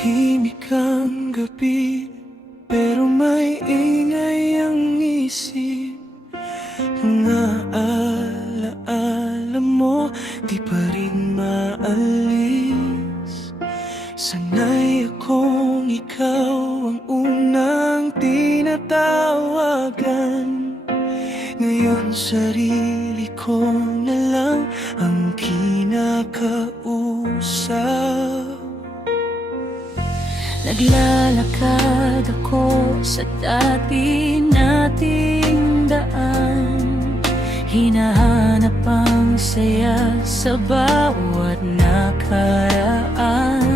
Tahimik ang gabi, pero may ingay ang isip. Mga alaala mo, di pa rin maalis. Sanay akong ikaw ang unang tinatawagan. Ngayon sarili ko na lang ang kinakausap. Naglalakad ako sa dati nating daan, hinahanap ang saya sa bawat nakaraan.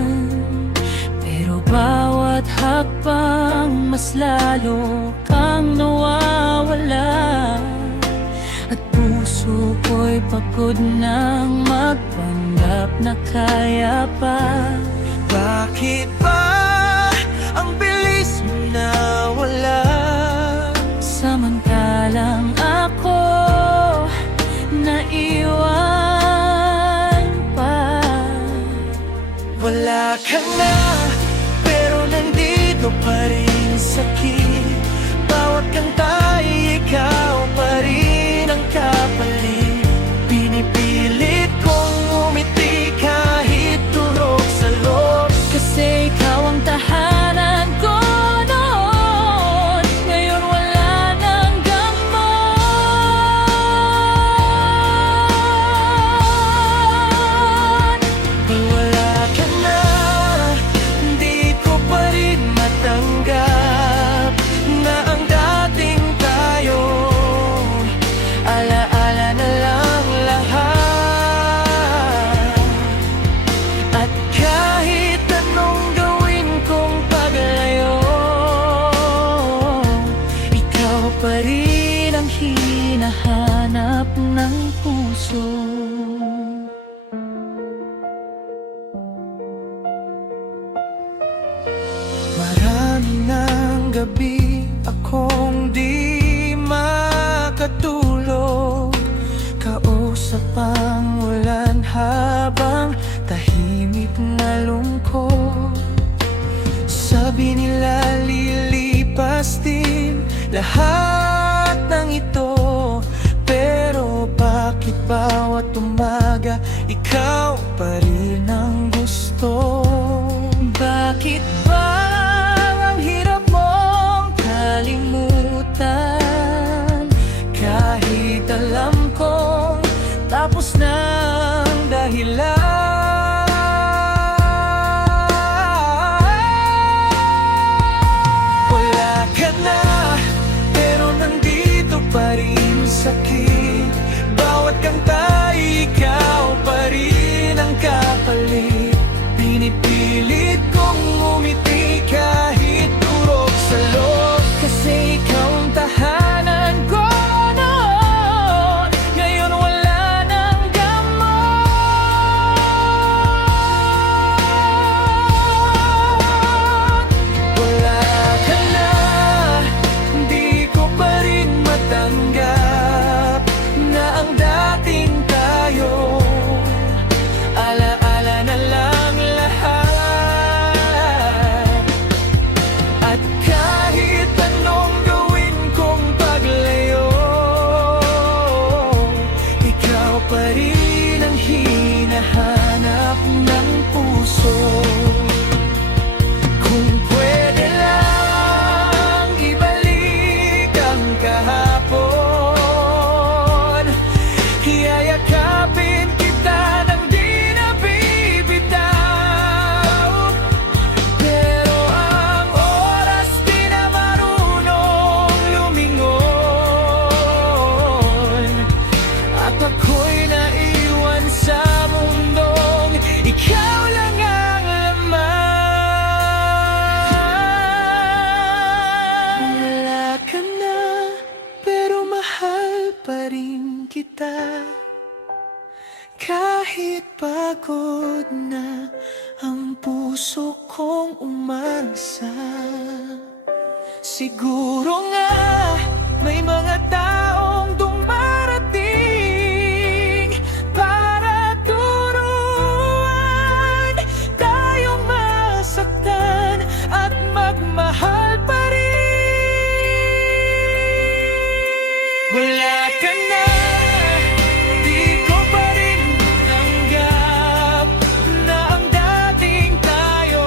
Pero bawat hakbang mas lalo kang nawawala, at puso ko'y pagod nang magpanggap na kaya pa. Bakit ba ang bilis mo nawala? Samantalang ako naiwan pa. Wala ka na, pero nandito pa rin sakit. Bawat kanta'y ikaw pa rin ang kapalit. Pinipilit kong umiti kahit turok sa loob, Kasi ikaw ang tahanan ko noon. Ngayon wala nang gamot. wala ka na. Hindi ko pa rin matanggap na ang dating tayo. Alaala na lang lahat. At kahit anong gawin kong paglayo, ikaw pa rin ang hinahanap ng puso. Marami ng gabi akong di makatulog, kausap ang ulan habang tahimik na lungkot. Sabi nila lilipas din lahat ng ito, pero bakit bawat umaga ikaw pa rin ang gusto? Bakit ba ang hirap mong kalimutan, kahit alam kong tapos na ang dahilan? Wala ka na, pero nandito pa rin sakit. Bawat kanta'y ikaw pa rin ang kapalit. Pinipilit kong umiti kahit turok sa loob, kasi ikaw ang tahanan ko noon. Ngayon wala nang gamot. Wala ka na, hindi ko pa rin matanggap na ang dating tayo. Alaala na lang lahat. At kahit anong gawin kong paglayo, ikaw pa rin ang hinahanap ng puso. Kung pwede lang ibalik ang kahapon, hiyayakapin kita nang di nabibitaw. Pero ang oras di na marunong lumingon, at ako'y naiwan sa mundong ikaw lang ang laman. Wala ka na, pero mahal pa rin kita. Kahit pagod na ang puso kong umasa. Siguro nga may mga taong dumarating para turuan tayong masaktan. mahal pa rin. Wala ka na, di ko pa rin tanggap na ang dating tayo.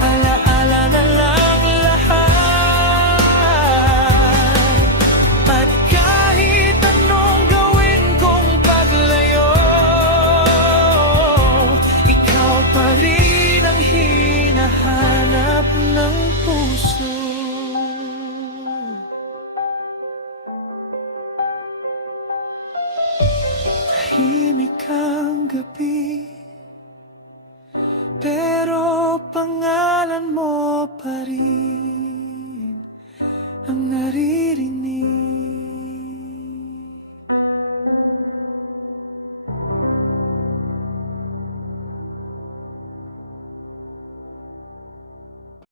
Alaala na lang lahat. At kahit anong gawin kong paglayo, ikaw pa rin ang hinahanap ng puso. Tahimik ang gabi, pero pangalan mo pa rin.